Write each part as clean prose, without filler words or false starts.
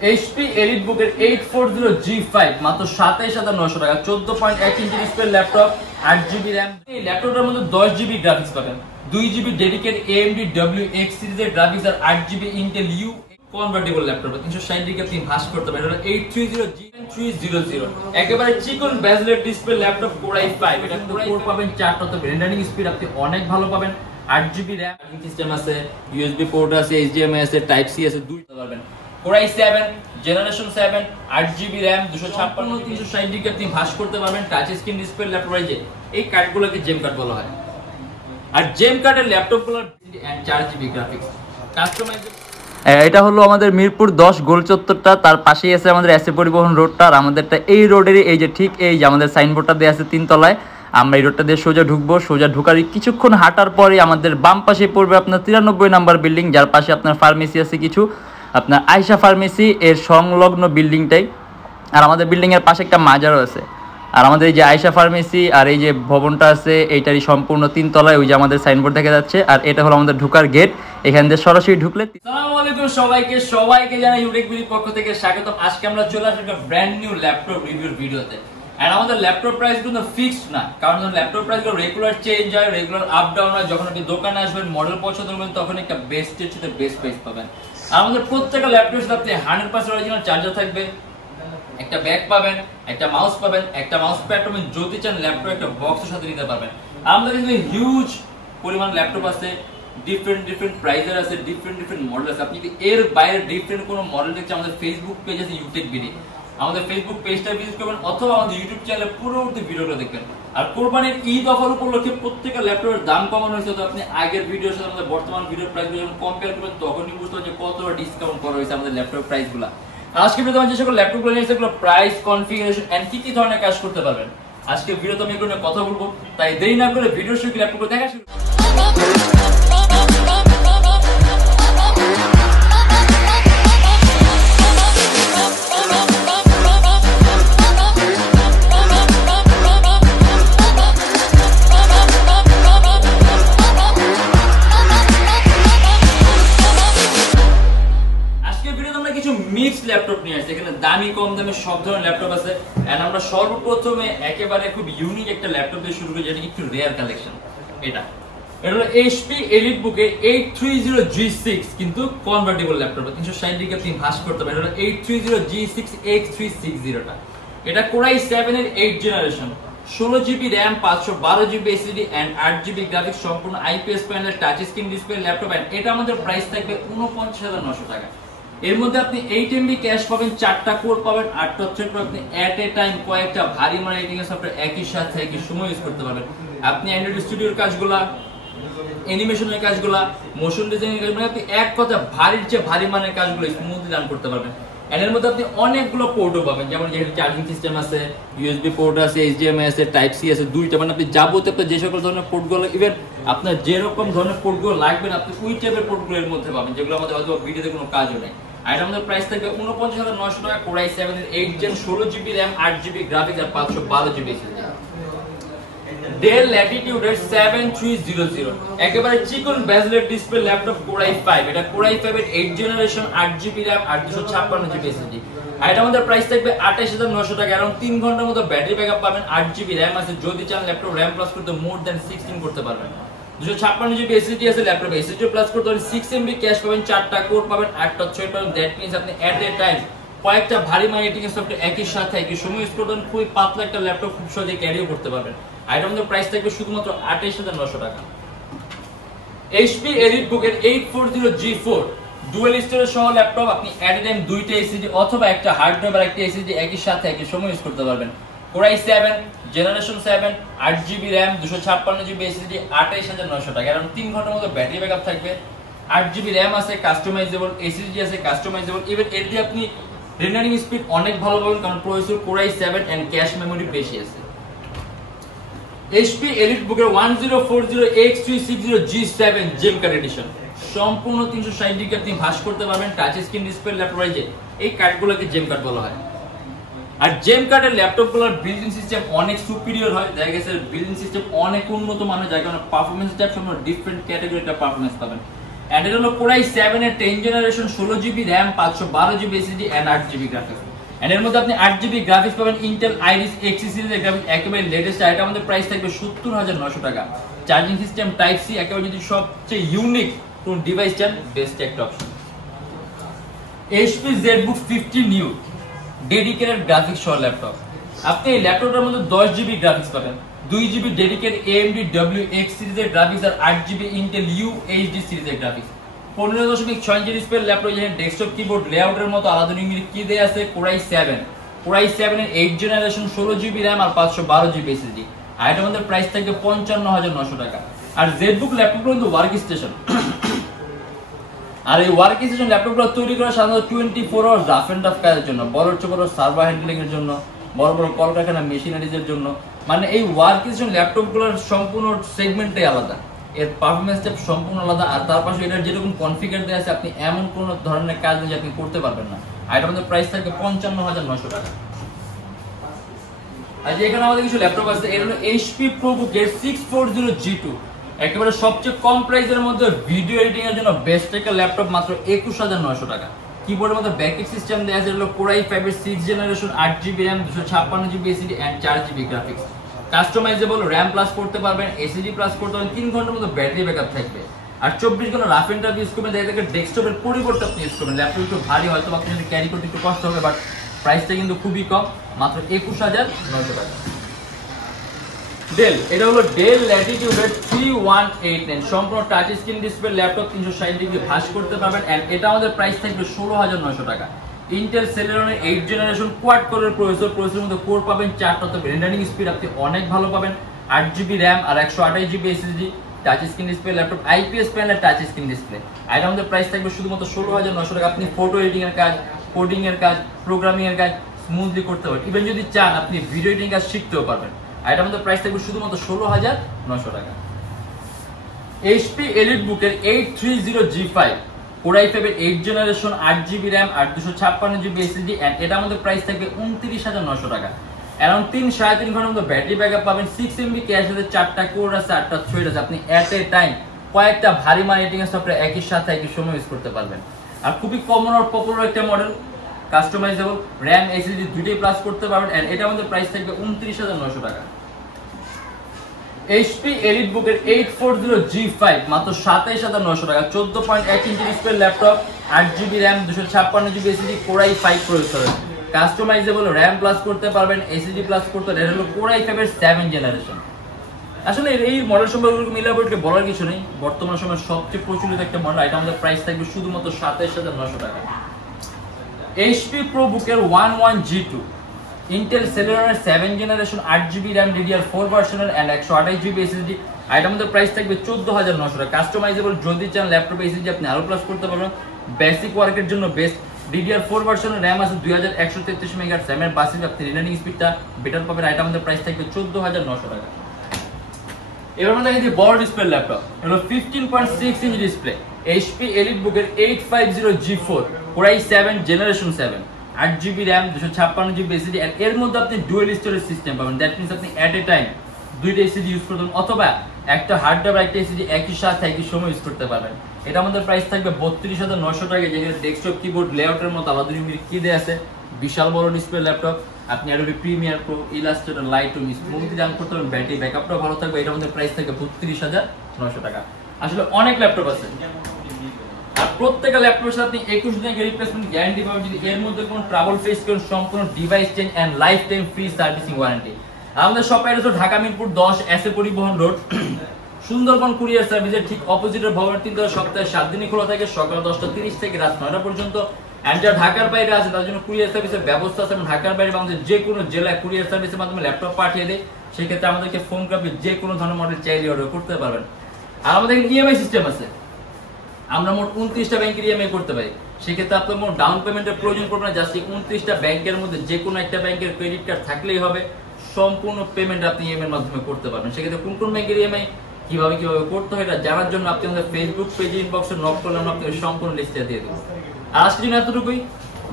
HP EliteBook এর 840G5 মাত্র 27900 টাকা, 14.1 inch display laptop, 8GB RAM। এই ল্যাপটপটার মধ্যে 10GB গ্রাফিক্স পাবেন, 2GB ডেডিকেটেড AMD WX সিরিজের গ্রাফিক্স আর 8GB Intel U convertible laptop. 360 degree আপনি ভাঁজ করতে পারেন। এটা 830G300 একেবারে চিকন বেজেলের ডিসপ্লে ল্যাপটপ Core i5। এটা কোর পাবেন 4টা, তো রেন্ডারিং স্পিড আপনি অনেক ভালো পাবেন। 8GB RAM সিস্টেম আছে, USB পোর্ট আছে, HDMI আছে, টাইপ সি আছে, দুইটা পাবেন। Core i7 generation 7, 8GB RAM, 256 360 degree আপনি ভাঁজ করতে পারবেন। Touch screen display laptop. এই কার্ডগুলোকে জেম কার্ড বলা হয়। আর জেম কার্ডের ল্যাপটপগুলোর 4GB গ্রাফিক্স কাস্টমাইজ। এটা হলো আমাদের মিরপুর 10 গোল চত্বরটা, তার পাশেই আছে আমাদের এসএ পরিবহন রোডটা। আর আমাদেরটা এই রোডেরই এই যে ঠিক এই যে আমাদের সাইনবোর্ডটা দেওয়া আছে 3 তলায়। আমরা এই রোডটা দিয়ে সোজা ঢুকবো, সোজা ঢুকার কিছুক্ষণ হাঁটার পরে আমাদের বাম পাশে পড়বে আপনার 93 নাম্বার বিল্ডিং, যার পাশে আপনার ফার্মেসি আছে কিছু, আপনার আয়শা ফার্মেসি এর সংলগ্ন বিল্ডিংটাই। আর আমাদের বিল্ডিং এর পাশে একটা মাজারও আছে। আর আমাদের এই যে আয়শা ফার্মেসি আর এই যে ভবনটা আছে এইটারই সম্পূর্ণ 3 তলায় ওই যে আমাদের সাইনবোর্ড দেখা যাচ্ছে। আর এটা হলো আমাদের ঢোকার গেট, এখান দিয়ে সরাসরি ঢুকলে। আসসালামু আলাইকুম সবাইকে জানাই ইউটেক বিডির পক্ষ থেকে স্বাগতম। আজকে আমরা চলে আসলাম একটা ব্র্যান্ড নিউ ল্যাপটপ রিভিউর ভিডিওতে। আর আমাদের ল্যাপটপ প্রাইস কিন্তু ফিক্সড না, কারণ ল্যাপটপ প্রাইস গুলো রেগুলার চেঞ্জ হয়, রেগুলার আপ ডাউন হয়। যখন আপনি দোকানে আসবেন, মডেল পছন্দ করবেন, তখন একটা বেস্টের সাথে বেস্ট প্রাইস পাবেন। আর আমাদের প্রত্যেকটা ল্যাপটপের সাথে আপনি 100% অরিজিনাল চার্জার থাকবে, একটা ব্যাগ পাবেন, একটা মাউস পাবেন, একটা মাউস প্যাড পাবেন। যদি চান ল্যাপটপ একটা বক্সের সাথে নিতে পারবেন। আমাদের কিন্তু হিউজ পরিমাণ ল্যাপটপ আছে, ডিফারেন্ট প্রাইসের আছে, ডিফারেন্ট মডেল আছে। আপনি যদি এর বাইরে ডিফারেন্ট কোনো মডেল দেখছেন, আমাদের ফেসবুক পেজ আছে ইউটেক বিডি, আমাদের ফেসবুক পেজটা ভিজিট করবেন অথবা আমাদের ইউটিউব চ্যানেলে পুরোটা ভিডিওটা দেখবেন। আর কোরবানির ঈদ অফার উপলক্ষে প্রত্যেকটা ল্যাপটপের দাম কমানো হয়েছে। তো আপনি আগের ভিডিওর সাথে আমাদের বর্তমান ভিডিওর প্রাইস যখন কম্পেয়ার করবেন, তখনই বুঝতে পারছেন কতটা ডিসকাউন্ট করা হয়েছে আমাদের ল্যাপটপ প্রাইসগুলো। আজকে ভিডিওতে আমি যে সকল ল্যাপটপগুলো নিয়ে সেগুলো প্রাইস, কনফিগারেশন এন্ড কি ধরনের কাজ করতে পারবেন আজকে ভিডিওতে আমি এগুলো নিয়ে কথা বলবো। তাই দেরি না করে ভিডিও শুরু করে ল্যাপটপগুলো দেখা শুরু। ল্যাপটপ নিয়ে আসছে, এখানে দামি কম দামে সব ধরনের ল্যাপটপ আছে। এন্ড আমরা সর্বপ্রথমে একেবারে খুব ইউনিক একটা ল্যাপটপ দিয়ে শুরু করি, যেটা একটু রেয়ার কালেকশন। এটা হলো HP EliteBook এর 830G6, কিন্তু কনভার্টেবল ল্যাপটপ, 360 ডিগ্রি আপনি ভাঁজ করতে পারেন। এটা হলো 830G6X360 টা। এটা Core i7 এর 8 generation, 16GB RAM, 512GB SSD and 8GB graphics, সম্পূর্ণ IPS panel, touch screen display laptop. And এটা আমাদের প্রাইস থাকবে 49900 টাকা। এর মধ্যে আপনি 8MB ক্যাশ পাবেন, 4টা কোর পাবেন, 8টা থ্রেড পাবেন। আপনি এট এ টাইম কয়েকটা ভারী মানের এডিটিং সফটওয়্যার একই সাথে একই সময় ইউজ করতে পারবেন। আপনি অ্যান্ড্রয়েড স্টুডিওর কাজগুলা, অ্যানিমেশনের কাজগুলা, মোশন ডিজাইনের কাজগুলো, আপনি এক কথা ভারীর চেয়ে ভারী মানের কাজগুলো স্মুথলি রান করতে পারবেন। এর মধ্যে আপনি অনেকগুলো পোর্টও পাবেন, যেমন যেখানে চার্জিং সিস্টেম আছে, USB পোর্ট আছে, HDMI আছে, টাইপ সি আছে, দুইটা। মানে আপনি যাবতীয় আপনার যে সকল ধরনের পোর্টগুলো, ইভেন আপনার যেরকম ধরনের পোর্টগুলো লাগবেন আপনি ওই টাইপের পোর্টগুলো এর মধ্যে পাবেন, যেগুলো আমাদের হয়তো ভিডিওতে কোনো কাজও নেই। আর আমাদের প্রাইস থাকবে 49900 টাকা। Core i7 এর 8 gen, 16GB RAM, 8GB graphics আর 512GB SSD। Dell Latitude এর 7300 একেবারে চিকন বেজেলের ডিসপ্লে ল্যাপটপ Core i5। এটা Core i5 এর 8 জেনারেশন, 8GB RAM আর 256GB SSD। আর এটা আমাদের প্রাইস থাকবে 28900 টাকা। এবং 3 ঘন্টার মতো ব্যাটারি ব্যাকআপ পাবেন, 8GB RAM আছে, যদি চান ল্যাপটপ RAM প্লাস করতে মোর দ্যান 16 করতে পারবেন। 256GB SSD আছে ল্যাপটপে, SSD প্লাস করতে হলে 6MB ক্যাশ পাবেন, 4টা কোর পাবেন, 8টা থ্রেড পাবেন। দ্যাট মিন্স আপনি এট এ টাইম কয়েকটা ভারী মানের এডিটিং সফটওয়্যার একই সাথে একই সময় ইউজ করবেন। খুবই পাতলা একটা ল্যাপটপ খুব সহজে ক্যারিও করতে পারবেন। আর এটা আমাদের প্রাইস থাকবে শুধুমাত্র 28900 টাকা। HP EliteBook এর 840G4 ডুয়াল স্টোরেজ সহ ল্যাপটপ, আপনি এট এ টাইম দুইটা SSD অথবা একটা হার্ড ড্রাইভ আর একটা SSD একই সাথে একই সময় ইউজ করতে পারবেন। Core i7 generation 7, 8GB RAM, 256GB SSD, 28900 টাকা। কারণ 3 ঘন্টার মতো ব্যাটারি ব্যাকআপ থাকবে, 8GB RAM আছে, কাস্টমাইজেবল, SSD আছে কাস্টমাইজেবল। ইভেন এর দিয়ে আপনি রেন্ডারিং স্পিড অনেক ভালো পাবেন, কারণ processor Core i7 and cache memory বেশি আছে। HP EliteBook এর 1040X360G7 জেম কার্ড এডিশন, সম্পূর্ণ 360 ডিগ্রি আপনি ভাঁজ করতে পারবেন। টাচ স্ক্রিন ডিসপ্লে ল্যাপটপ, এই কার্ডগুলোকে জেম কার্ড বলা হয়। আর জেম কার্ডের ল্যাপটপগুলোর বিল্ডিং সিস্টেম অনেক সুপিরিয়র হয়, দেখা গেছে বিল্ডিং সিস্টেম অনেক উন্নত মানের, যার কারণে পারফরমেন্স টাইপ সম্পূর্ণ ডিফারেন্ট ক্যাটাগরির একটা পারফরমেন্স পাবেন। এন্ড এটা হলো Core i7 এর 10 generation 16GB RAM 512GB SSD and 8GB graphics. And এর মধ্যে আপনি 8GB গ্রাফিক্স পাবেন Intel Iris Xe সিরিজের গ্রাফিক্স, একেবারে লেটেস্ট। আর এটা আমাদের প্রাইস থাকবে 70900 টাকা। চার্জিং সিস্টেম টাইপ সি, একেবারে যদি সবচেয়ে ইউনিক কোন ডিভাইস চান বেস্ট একটা option. HP ZBook 50 new dedicated graphics সহ ল্যাপটপ। আপনি এই ল্যাপটপটার মধ্যে 10GB গ্রাফিক্স পাবেন, 2GB ডেডিকেটেড AMD WX সিরিজের গ্রাফিক্স আর 8GB Intel UHD সিরিজের গ্রাফিক্স। 15.6 ইঞ্চি ডিসপ্লে ল্যাপটপ, যেখানে ডেস্কটপ কিবোর্ড লেআউটের মতো আলাদা নিউমেরিক কি দেয়া আছে Core i7 এর 8 জেনারেশন 16GB RAM আর 512GB SSD। আর এটার মধ্যে প্রাইস থাকবে 55900 টাকা। আর ZBook ল্যাপটপগুলো কিন্তু ওয়ার্ক স্টেশন, আর এই ওয়ার্ক স্টেশন ল্যাপটপগুলো তৈরি করা সাধারণত 24 আওয়ার রাফ এন্ড টাফ কাজের জন্য, বড় সার্ভার হ্যান্ডলিং এর জন্য, বড় কলকারখানা মেশিনারিজের জন্য। মানে এই ওয়ার্ক স্টেশন ল্যাপটপগুলোর সম্পূর্ণ সেগমেন্টটাই আলাদা, এর পারফরম্যান্সটা সম্পূর্ণ আলাদা। আর তার পাশে এটার যেরকম কনফিগার দেওয়া আছে, আপনি এমন কোন ধরনের কাজ নেই আপনি করতে পারবেন না। আর এটার মধ্যে প্রাইস থাকবে 55900 টাকা। আর যে এখানে আমাদের কিছু ল্যাপটপ আছে, এর হলো HP ProBook এর 640G2, একেবারে সবচেয়ে কম প্রাইসের মধ্যে ভিডিও এডিটিং এর জন্য বেস্ট একটা ল্যাপটপ, মাত্র 21900 টাকা। কিবোর্ডের মধ্যে ব্যাকআপ সিস্টেম দেয়া আছে, হলো Core i5 এর 6 generation 8GB RAM 256GB SSD and 4GB graphics. Customisable RAM plus করতে পারবেন, SSD প্লাস করতে পারবেন, 3 ঘন্টার মতো ব্যাটারি ব্যাকআপ থাকবে। আর 24 ঘন্টা রাফ এন্ড টাফ ইউজ করবেন, দেখে ডেস্কটপের পরিবর্তে আপনি ইউজ করবেন। ল্যাপটপ একটু ভারী হয়তো আপনি যদি ক্যারি করতে একটু কষ্ট হবে, বাট প্রাইসটা কিন্তু খুবই কম, মাত্র 21900 টাকা। ডেল, এটা হলো ডেল ল্যাটিটিউডের 3189 সম্পূর্ণ touch screen display laptop, 360 degree ভাঁজ করতে পারবেন। এন্ড এটা আমাদের প্রাইস থাকবে 16900 টাকা। ইন্টেল সেলেরনের 8 জেনারেশন কোয়াড কোরের প্রসেসরের মধ্যে কোর পাবেন 4টা, তবে রেন্ডারিং স্পিড আপনি অনেক ভালো পাবেন। 8GB RAM আর 128GB SSD, touch screen display laptop, IPS panel touch screen display. আর এটা আমাদের প্রাইস থাকবে শুধুমাত্র 16900 টাকা। আপনি ফটো এডিটিং এর কাজ, কোডিং এর কাজ, প্রোগ্রামিং এর কাজ স্মুথলি করতে পারবেন। ইভেন যদি চান আপনি ভিডিও এডিটিং কাজ শিখতেও পারবেন। আর এটা আমাদের প্রাইস থাকবে শুধুমাত্র 16900 টাকা। HP EliteBook এর 830G5 Core i5 এর 8 জেনারেশন 8GB RAM আর 256GB SSD, এন্ড এটা আমাদের প্রাইস থাকবে 29900 টাকা। अराउंड 3-3.5 ঘন্টার মতো ব্যাটারি ব্যাকআপ পাবেন। 6 MB ক্যাশ আছে, 4টা কোর আছে, 8টা থ্রেড আছে। আপনি এট এ টাইম কয়েকটা ভারী মান এডিটিং এর সফটওয়্যার একই সাথে একই সময় ইউজ করতে পারবেন। আর খুবই কমন আর পপুলার একটা মডেল, কাস্টমাইজেবল, RAM SSD দুটোই প্লাস করতে পারবেন। এন্ড এটা আমাদের প্রাইস থাকবে 29900 টাকা। HP EliteBook এর 840G5 মাত্র 27900 টাকা। 14.1 inch display laptop, 8GB RAM 256GB SSD, Core i5 processor, customisable, RAM plus করতে পারবেন, SSD প্লাস করতে পারবেন। এটা হলো Core i5 এর 7 জেনারেশন। আসলে এই মডেল সম্পর্কে মিলাবটকে বলার কিছু নেই, বর্তমান সময়ে সবচেয়ে প্রচলিত একটা মডেল। এটা আমাদের প্রাইস থাকবে শুধুমাত্র 27900 টাকা। HP ProBook এর 11G2 Intel Celeron 7 generation 8GB RAM DDR4 ভার্সনের এন্ড 128GB SSD। এটা আমাদের প্রাইস থাকবে 14900 টাকা। কাস্টমাইজেবল, যদি চান ল্যাপটপ SSD আপনি আরো প্লাস করতে পারবেন। বেসিক ওয়ার্কের জন্য বেস্ট, DDR4 ভার্সনের RAM আছে, 2133 MHz RAM এর বাসে আপনি রিটার্নিং স্পিডটা বেটার পাবেন। এটা আমাদের প্রাইস থাকবে 14900 টাকা। এবার আমরা দেখি বড় ডিসপ্লে ল্যাপটপ, হলো 15.6 ইঞ্চি ডিসপ্লে HP EliteBook এর 850G4 Core i7 generation 7 8GB RAM 256GB SSD, আর এর মধ্যে আপনি ডুয়াল স্টোরেজ সিস্টেম পাবেন। দ্যাট মিন্স আপনি এট এ টাইম দুইটা SSD ইউজ করতে পারবেন, অথবা একটা হার্ড ড্রাইভ আর একটা SSD একই সাথে একই সময় ইউজ করতে পারবেন। এটা আমাদের প্রাইস থাকবে 32900 টাকা। যেখানে ডেস্কটপ কিবোর্ড লেআউটের মতো আলাদা নিউমেরিক কি দেয়া আছে, বিশাল বড় ডিসপ্লে ল্যাপটপ। আপনি Adobe Premiere Pro, Illustrator, Lightroom smoothly run করতে পারবেন। ব্যাটারি ব্যাকআপটাও ভালো থাকবে। এটা আমাদের প্রাইস থাকবে 32900 টাকা। আসলে অনেক ল্যাপটপ আছে, আর প্রত্যেকটা ল্যাপটপের সাথে আপনি 21 দিনের রিপ্লেসমেন্ট গ্যারান্টি পাবেন। যদি এর মধ্যে কোনো ট্রাবল ফেস করেন, সম্পূর্ণ device change and lifetime free servicing warranty. আমাদের শপ অ্যাড্রেস হলো Dhaka Mirpur 10 S A Paribahan road, Sundarban courier সার্ভিসের ঠিক অপোজিটের ভবনের 3 তলা। সপ্তাহে 7 দিনই খোলা থাকে, সকাল 10:30 থেকে রাত 9টা পর্যন্ত। এন্ড যারা ঢাকার বাইরে আছে তার জন্য কুরিয়ার সার্ভিসের ব্যবস্থা আছে। ঢাকার বাইরে বাংলাদেশের যে কোনো জেলায় কুরিয়ার সার্ভিসের মাধ্যমে ল্যাপটপ পাঠিয়ে দেয়। সেক্ষেত্রে আমাদেরকে ফোন করে যে কোনো ধরনের মডেল চাইলে অর্ডার করতে পারবেন। আর আমাদের ইএমআই সিস্টেম আছে, আমরা মোট 29টা ব্যাংকের ইএমআই করতে পারি। সেক্ষেত্রে আপনার মোট ডাউন পেমেন্টের প্রয়োজন পড়বে না। জাস্ট 29টা ব্যাংকের মধ্যে যে কোনো একটা ব্যাংকের ক্রেডিট কার্ড থাকলেই হবে, সম্পূর্ণ পেমেন্ট আপনি ইএমআই এর মাধ্যমে করতে পারবেন। সেক্ষেত্রে কোন কোন ব্যাংকের ইএমআই কিভাবে করতে হয় এটা জানার জন্য আপনি আমাদের ফেসবুক পেজে ইনবক্সে নক করলে আমরা আপনাকে সম্পূর্ণ লিস্টটা দিয়ে দেবো। আর আজকের জন্য এতটুকুই।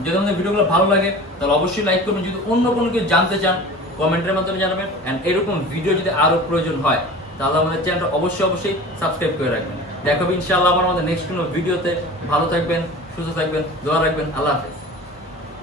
যদি আমাদের ভিডিওগুলো ভালো লাগে তাহলে অবশ্যই লাইক করবেন। যদি অন্য কোনো কিছু জানতে চান কমেন্টের মাধ্যমে জানাবেন। এন্ড এরকম ভিডিও যদি আরো প্রয়োজন হয় তাহলে আমাদের চ্যানেলটা অবশ্যই সাবস্ক্রাইব করে রাখবেন। দেখো ইনশাআল্লাহ আমার আমাদের নেক্সট কোনো ভিডিওতে। ভালো থাকবেন, সুস্থ থাকবেন, দোয়া রাখবেন। আল্লাহ হাফেজ।